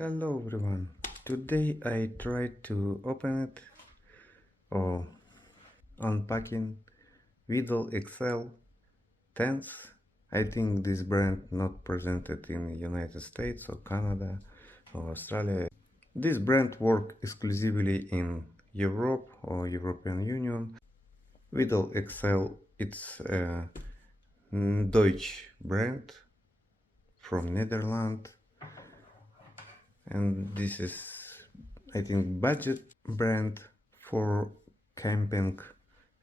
Hello everyone. Today I tried to open it or unpacking Vidaxl 10th. I think this brand not presented in the United States or Canada or Australia. This brand work exclusively in Europe or European Union. Vidaxl, it's a Deutsch brand from Netherlands, and this is, I think, budget brand for camping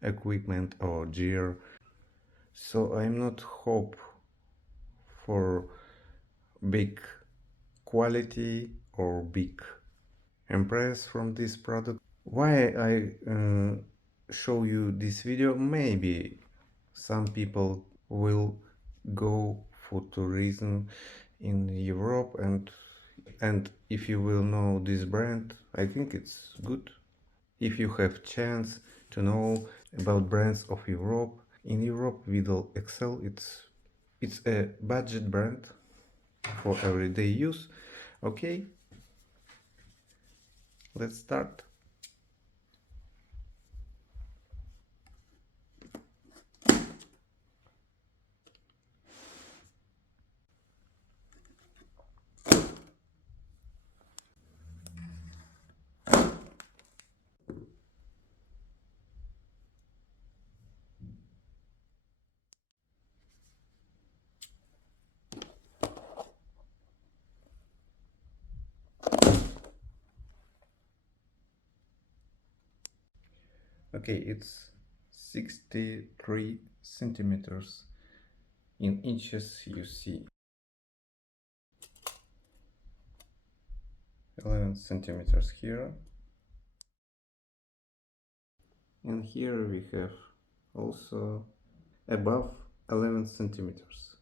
equipment or gear. So I'm not hope for big quality or big impress from this product. Why I show you this video? Maybe some people will go for tourism in Europe, and if you will know this brand, I think it's good. If you have chance to know about brands of Europe, in Europe Vidaxl, it's a budget brand for everyday use. Okay, let's start. Okay, it's 63 centimeters. In inches you see 11 centimeters here, and here we have also above 11 centimeters.